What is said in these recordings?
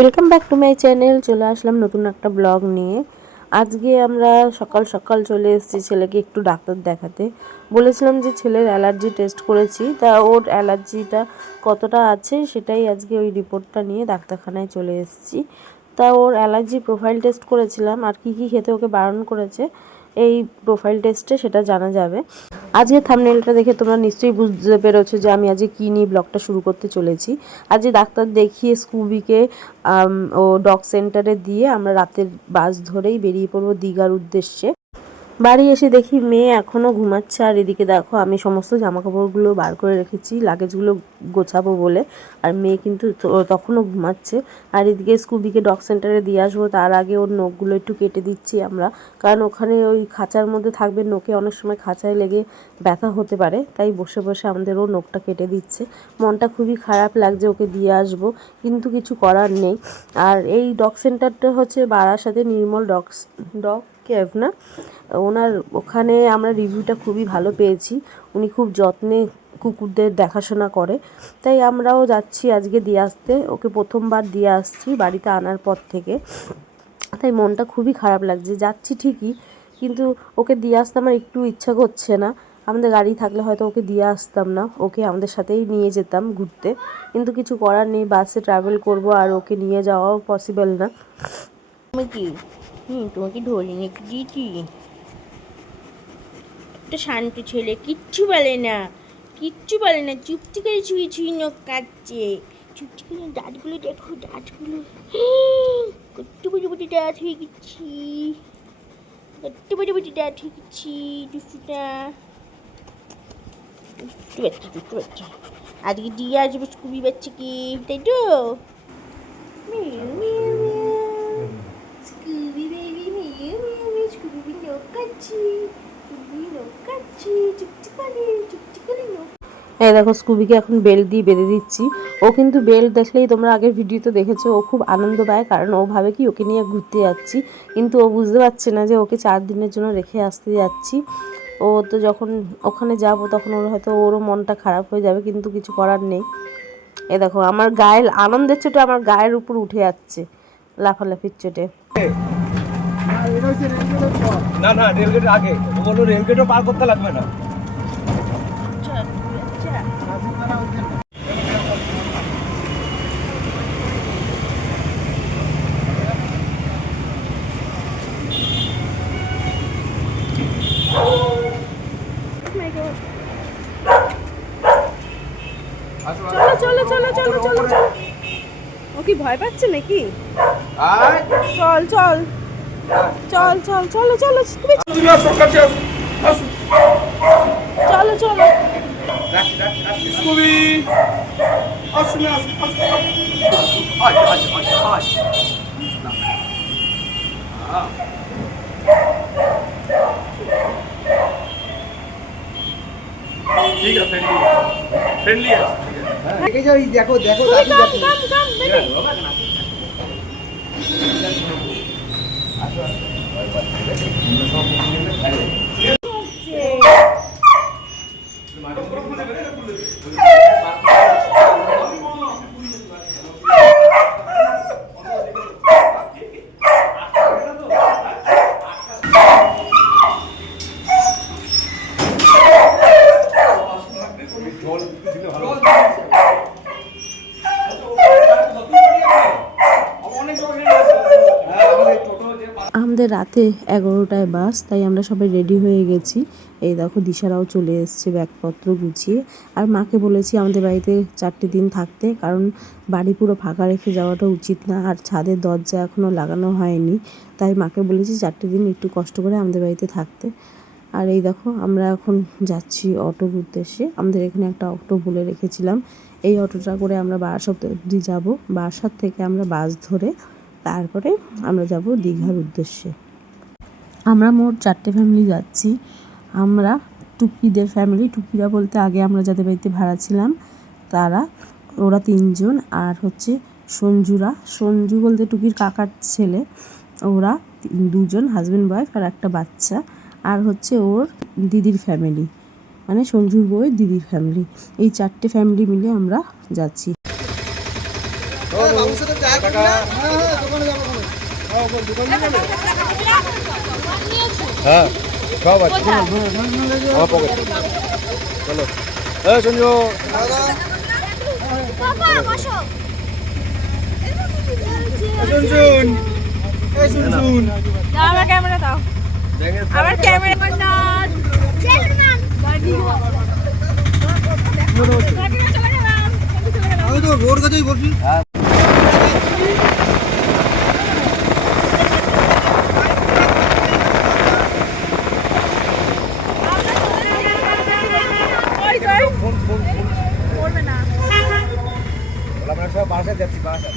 Welcome back to my channel চলে আসলাম নতুন একটা ব্লগ নিয়ে। আজকে আমরা সকাল সকাল চলে এসেছি ছেলেকে একটু ডাক্তার দেখাতে। বলেছিলাম যে ছেলের অ্যালার্জি টেস্ট করেছি। তা ওর অ্যালার্জিটা কতটা আছে সেটাই আজকে ওই রিপোর্টটা নিয়ে ডাক্তারখানায় চলে এসেছি। তা ওর অ্যালার্জি প্রোফাইল টেস্ট করেছিলাম। আর কি কি খেতে ওকে বারণ করেছে এই প্রোফাইল টেস্টে সেটা জানা যাবে। আজকে থামনেলটা দেখে তোমরা নিশ্চয়ই বুঝতে পেরেছ যে আমি আজকে কী নিয়ে ব্লগটা শুরু করতে চলেছি। আজকে ডাক্তার দেখিয়ে স্কুবিকে ও ডগ সেন্টারে দিয়ে আমরা রাতের বাস ধরেই বেরিয়ে পড়ব দীঘার উদ্দেশ্যে। বাড়ি এসে দেখি মেয়ে এখনও ঘুমাচ্ছে, আর এদিকে দেখো আমি সমস্ত জামা কাপড়গুলো বার করে রেখেছি লাগেজগুলো গোছাবো বলে, আর মেয়ে কিন্তু তখনও ঘুমাচ্ছে। আর এদিকে স্কুবিকে ডগ সেন্টারে দিয়ে আসব, তার আগে ওর নখগুলো একটু কেটে দিচ্ছি আমরা, কারণ ওখানে ওই খাঁচার মধ্যে থাকবে নোকে অনেক সময় খাঁচায় লেগে ব্যথা হতে পারে, তাই বসে বসে আমাদের ও নখটা কেটে দিচ্ছে। মনটা খুবই খারাপ লাগছে ওকে দিয়ে আসব, কিন্তু কিছু করার নেই। আর এই ডগ সেন্টারটা হচ্ছে বারাসাতে নির্মল ডগ ডগ কেভ না ওনার ওখানে আমরা রিভিউটা খুবই ভালো পেয়েছি। উনি খুব যত্নে কুকুরদের দেখাশোনা করে। তাই আমরাও যাচ্ছি আজকে দিয়ে আসতে। ওকে প্রথমবার দিয়ে আসছি বাড়িতে আনার পর থেকে। তাই মনটা খুবই খারাপ লাগছে। যাচ্ছি ঠিকই, কিন্তু ওকে দিয়ে আসতে আমার একটু ইচ্ছা করছে না। আমাদের গাড়ি থাকলে হয়তো ওকে দিয়ে আসতাম না। ওকে আমাদের সাথেই নিয়ে যেতাম ঘুরতে। কিন্তু কিছু করার নেই, বাসে ট্রাভেল করব আর ওকে নিয়ে যাওয়াও পসিবল না। তোমাকে হুম তোমাকে ঢোলে নাকি দিয়েছি। একটা শান্ত ছেলে, কিচ্ছু বলে না, কিচ্ছু বলে না চুপটি করে ছুঁয়ে ছুঁয়ে নখ কাটছে চুপটি করে দাঁতগুলো দেখো, দাঁতগুলো। কত বড় বড় দাঁত হয়ে গেছি। কত বড় বড় দাঁত হয়ে গেছি, দুষ্টুটা। দুষ্টু বাচ্চা দুষ্টু বাচ্চা। আজকে দিয়ে আসব স্কুবি বাচ্চাকে, তাই তো? Meow Scooby baby meow meow meow Scooby এই দেখো, স্কুবিকে এখন বেল্ট দিয়ে বেঁধে দিচ্ছি। ও কিন্তু বেল্ট দেখলেই তোমরা আগের ভিডিওতে দেখেছ, ও খুব আনন্দ পায় কারণ ও ভাবে কি ওকে নিয়ে ঘুরতে যাচ্ছি। কিন্তু ও বুঝতে পারছে না যে ওকে চার দিনের জন্য রেখে আসতে যাচ্ছি। ও তো যখন ওখানে যাব, তখন ওর হয়তো ওরও মনটা খারাপ হয়ে যাবে, কিন্তু কিছু করার নেই। এ দেখো, আমার গায়ের, আনন্দের চোটে আমার গায়ের উপর উঠে যাচ্ছে, লাফালাফির চোটে। না না রেলগেটের আগে। ও বলল রেলগেটও পার করতে লাগবে না। চলো চলো চলো চলো চলো চলো। ও কি ভয় পাচ্ছে নাকি? আয়। চল চল। চল চল চলো চলো তুমি চলো চলো। স্কুবি আসো না আসো আসো আয় আয় আয় আয়। না। আহ। ঠিক আছে। ফ্রেন্ডলি আছে। দেখে দেখো দেখো দাদু দেখো কাম কাম ঠিক আছে, বাবা, না। আমাদের রাতে এগারোটায় বাস, তাই আমরা সবাই রেডি হয়ে গেছি। এই দেখো দিশারাও চলে এসছে ব্যাগপত্র গুছিয়ে। আর মাকে বলেছি আমাদের বাড়িতে চারটে দিন থাকতে, কারণ বাড়ি পুরো ফাঁকা রেখে যাওয়াটা উচিত না, আর ছাদের দরজা এখনও লাগানো হয়নি। তাই মাকে বলেছি চারটে দিন একটু কষ্ট করে আমাদের বাড়িতে থাকতে। আর এই দেখো আমরা এখন যাচ্ছি অটোর উদ্দেশ্যে। আমাদের এখানে একটা অটো বলে রেখেছিলাম। এই অটোটা করে আমরা বারাসাত যাব। বারাসাত থেকে আমরা বাস ধরে তারপরে আমরা যাব দীঘার উদ্দেশ্যে। আমরা মোট চারটে ফ্যামিলি যাচ্ছি। আমরা টুকিদের ফ্যামিলি টুকিরা বলতে আগে আমরা যাদের বাড়িতে ভাড়া ছিলাম তারা ওরা তিনজন আর হচ্ছে সঞ্জুরা। সঞ্জু বলতে টুকির কাকার ছেলে ওরা দুজন হাজব্যান্ড ওয়াইফ আর একটা বাচ্চা। আর হচ্ছে ওর দিদির ফ্যামিলি মানে সঞ্জুর বউয়ের দিদির ফ্যামিলি এই চারটে ফ্যামিলি মিলে আমরা যাচ্ছি। হ্যাঁ সব আছে। আমার পকেট চলো। সঞ্জু। আমার ক্যামেরা দাও। আমার ক্যামেরা আমি তো রোড কাছেই বলছি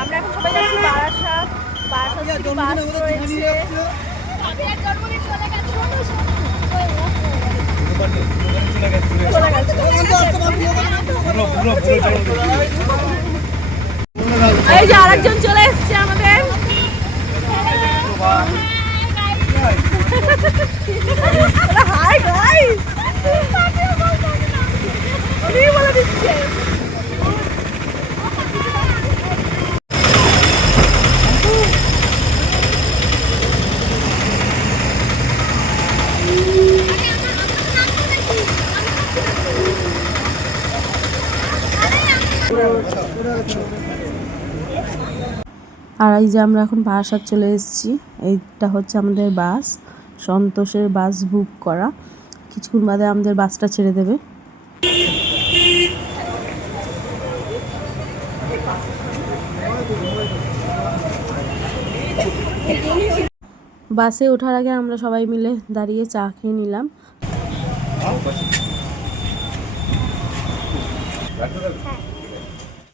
আমরা এখন সবাই যাচ্ছি বারাসাত বারাসাত বাস। রয়েছে চলে গেছে এই যে আরেকজন চলে এসছে আমাদের। হাই গাইস বলে দিচ্ছে আর এই যে আমরা এখন বারাসাত চলে এসেছি। এইটা হচ্ছে আমাদের বাস, সন্তোষের বাস বুক করা। কিছুক্ষণ বাদে আমাদের বাসটা ছেড়ে দেবে। বাসে ওঠার আগে আমরা সবাই মিলে দাঁড়িয়ে চা খেয়ে নিলাম এইটা পরেরটা নিলে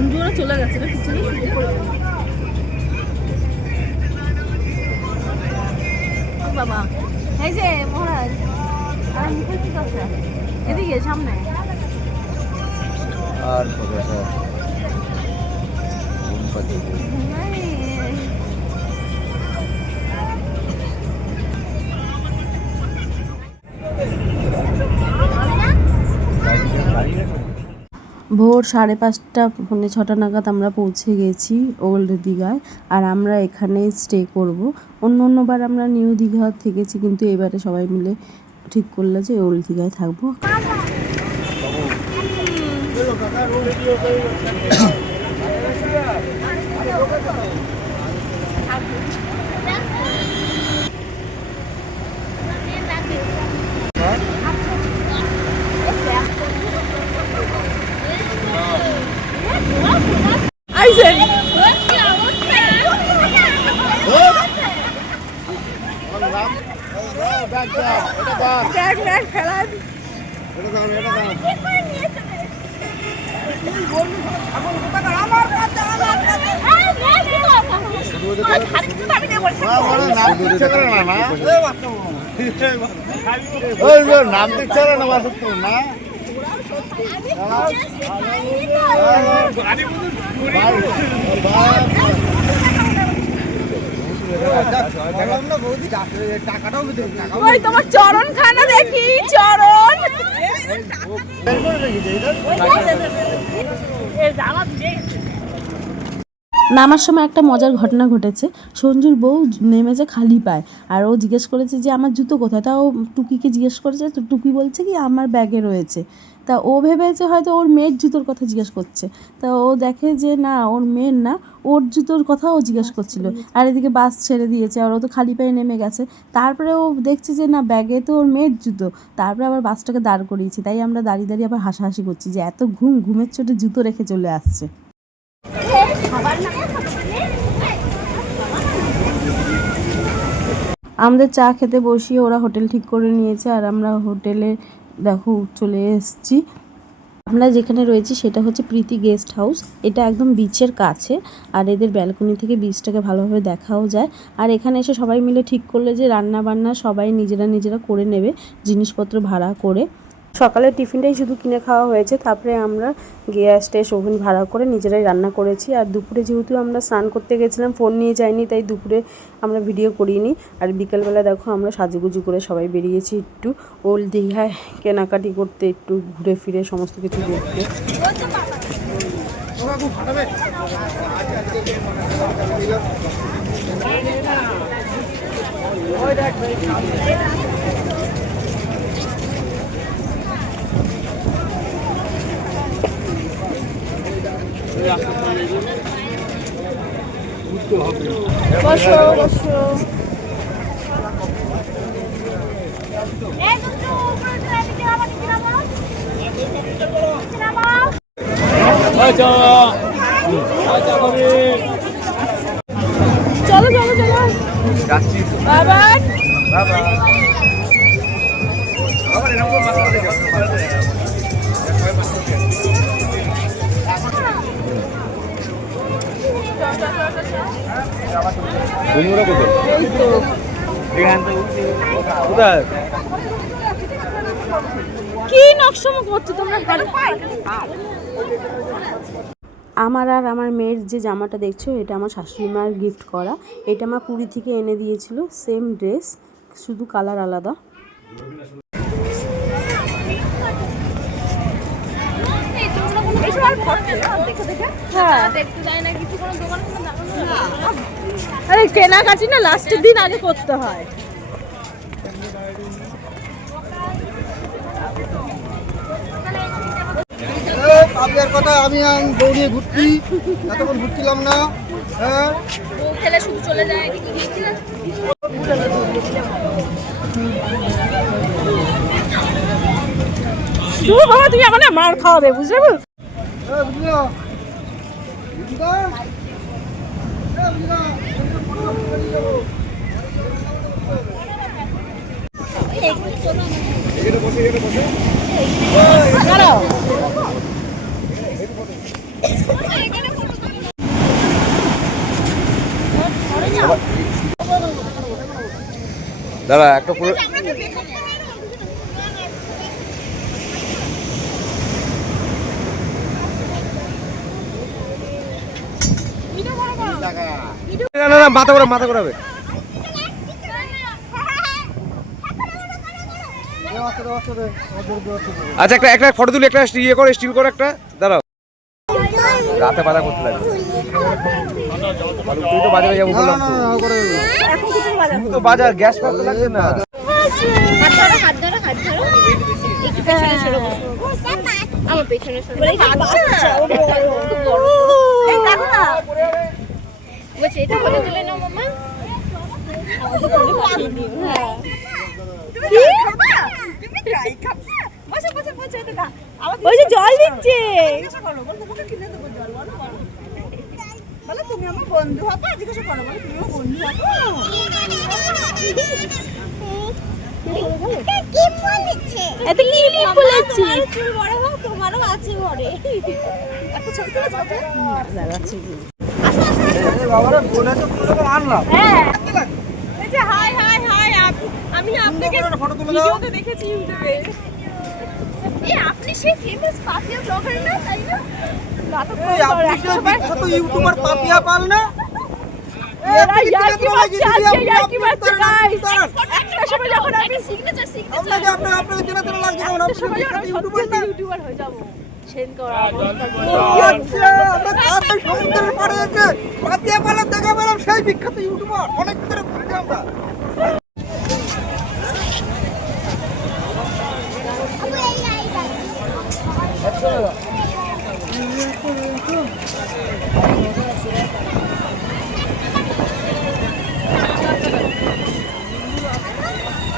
সঞ্জুরা চলে গেছে না পিছনে বাবা। এই যে মহারাজ আর মুখে কি কথা এদিকে সামনে। আর প্রফেসর ভোর সাড়ে পাঁচটা মানে ছটা নাগাদ আমরা পৌঁছে গেছি ওল্ড দীঘায় আর আমরা এখানে স্টে করব। অন্য অন্যবার আমরা নিউ দীঘা থেকেছি কিন্তু এবারে সবাই মিলে ঠিক করল যে ওল্ড দীঘায় থাকব। আইসেন ব্যাগ ব্যাগ ফেলান নাম দিচ্ছে না না তোমার চরণ খানা দেখি, চরণ। নামার সময় একটা মজার ঘটনা ঘটেছে। সঞ্জুর বউ নেমেছে খালি পায়, আর ও জিজ্ঞেস করেছে যে, আমার জুতো কোথায়? তা ও টুকিকে জিজ্ঞেস করেছে, তো টুকি বলছে কি, আমার ব্যাগে রয়েছে। তা ও ভেবেছে হয়তো ওর মেয়ের জুতোর কথা জিজ্ঞেস করছে। তা ও দেখে যে না ওর মেয়ের না ওর জুতোর কথা ও জিজ্ঞেস করছিল। আর এদিকে বাস ছেড়ে দিয়েছে আর ও তো খালি পায়ে নেমে গেছে। তারপরে ও দেখছে যে না ব্যাগে তো ওর মেয়ের জুতো। তারপরে আবার বাসটাকে দাঁড় করিয়েছি। তাই আমরা দাঁড়িয়ে দাঁড়িয়ে আবার হাসাহাসি করছি যে এত ঘুম ঘুমের চোটে জুতো রেখে চলে আসছে। আমাদের চা খেতে বসিয়ে ওরা হোটেল ঠিক করে নিয়েছে। আর আমরা হোটেলে দেখো, চলে এসেছি। আমরা যেখানে রয়েছি সেটা হচ্ছে প্রীতি গেস্ট হাউস। এটা একদম বিচের কাছে, আর এদের ব্যালকনি থেকে বিচটাকে ভালোভাবে দেখাও যায়। আর এখানে এসে সবাই মিলে ঠিক করলে যে রান্না বান্না সবাই নিজেরা নিজেরা করে নেবে, জিনিসপত্র ভাড়া করে। সকালের টিফিনটাই শুধু কিনে খাওয়া হয়েছে, তারপরে আমরা গ্যাস টেস ওভেন ভাড়া করে নিজেরাই রান্না করেছি। আর দুপুরে যেহেতু আমরা স্নান করতে গেছিলাম, ফোন নিয়ে যাইনি, তাই দুপুরে আমরা ভিডিও করিনি। আর বিকেলবেলা দেখো আমরা সাজুগুজু করে সবাই বেরিয়েছি একটু ওল্ড দীঘায়, কেনাকাটি করতে, একটু ঘুরে ফিরে সমস্ত কিছু দেখতে। বসো বসো। চলো চলো চলো। বাবা। বাবা। বন্ধুরা কোথায়? কোথায়? কি নকশম করছ তোমরা? আমার আর আমার মেয়ের যে জামাটা দেখছ এটা আমার শাশুড়ি মার গিফট করা। এটা আমার পুরী থেকে এনে দিয়েছিল সেম ড্রেস শুধু কালার আলাদা। আরে কেনাকাটি না লাস্টের দিন আগে করতে হয়। আপনার কথা আমি দৌড়িয়ে ঘুরছি এতক্ষণ ঘুরছিলাম না হ্যাঁ? খেলে শুধু চলে যায় তুমি বাবা তুমি আমার মার খাওয়াবে বুঝলি না? বুঝলি না? এ, বুঝলি না? দাঁড়া একটা পুরো না মাথা করে মাথা করাবে। আচ্ছা একটা একটা ফটো তুলি একটা ইয়ে করে স্টিল করে একটা। দাঁড়াও। রাতে বাধা করতে লাগবে। তুই তো বাজারে যাব বললাম তো। বাজার গ্যাস পাতে লাগছে না। হাত ধরো হাত ধরো হাত ধরো একটু সরো। আমার পেছনে বলছে এটা ফটো তুলে নাও মামা? ওই যে জল দিচ্ছে। এত কি কি বলেছি? চুল বড় হোক তোমারও আছে ঘরে। একটা ছবি তুলে আনলাম। হ্যাঁ। এই যে হাই হাই হাই আমি আপনাকে ভিডিওতে দেখেছি ইউটিউবে। এই আপনি সেই ফেমাস পাপিয়া ব্লগার না তাই না? পাপিয়া পাল আমি আপনাকে আপনাকে আমি ইউটিউবার হয়ে যাব। আচ্ছা, সেই বিখ্যাত ইউটিউবার। অনেক ধরে আমরা।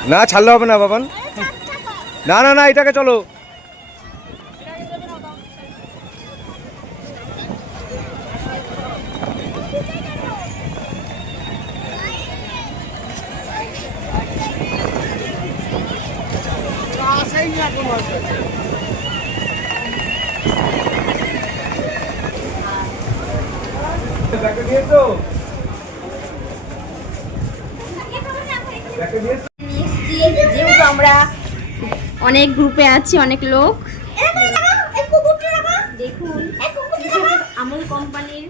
না ছাড়লে হবে না বাবান। না না না এটাকে চলো। যেহেতু আমরা অনেক গ্রুপে আছি অনেক লোক। দেখুন আমুল কোম্পানির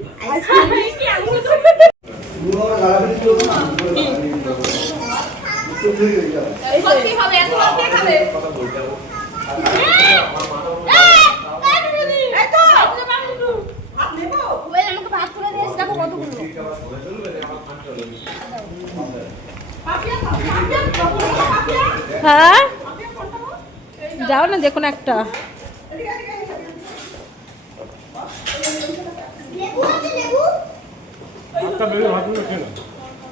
ভাগ করে দিয়েছে দেখো কতগুলো হ্যাঁ? যাও না দেখুন একটা।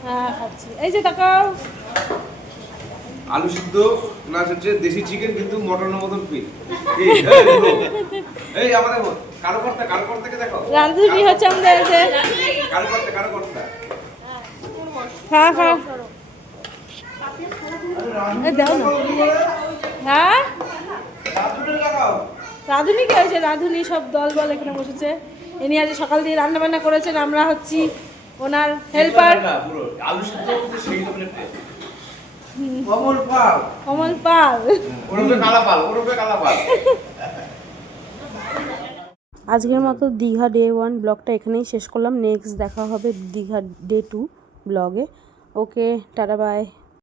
হ্যাঁ খাচ্ছি। এই যে তাকাও। আলু সিদ্ধ না হচ্ছে দেশি চিকেন কিন্তু মটনের মতন ফিল এই আমাদের কারও কর্তা কারও কর্তাকে দেখো রাঁধুনি হচ্ছে আমাদের এই যে কারও কর্তা কারও কর্তা হ্যাঁ হ্যাঁ। এই দাও না। হ্যাঁ? রাঁধুনি কে হয়েছে? রাঁধুনি সব দল বল এখানে বসেছে। ইনি আজ সকাল দিয়ে রান্না বান্না করেছেন। আমরা হচ্ছি ওনার হেল্পার আলু সিদ্ধ সেই প্লেটে কমল পাল। ওরফে কালা পাল ওরফে কালা পাল। আজকের মতো দীঘা ডে ওয়ান ব্লগটা এখানেই শেষ করলাম। নেক্সট দেখা হবে দীঘা ডে টু ব্লগে। ওকে টাটা বাই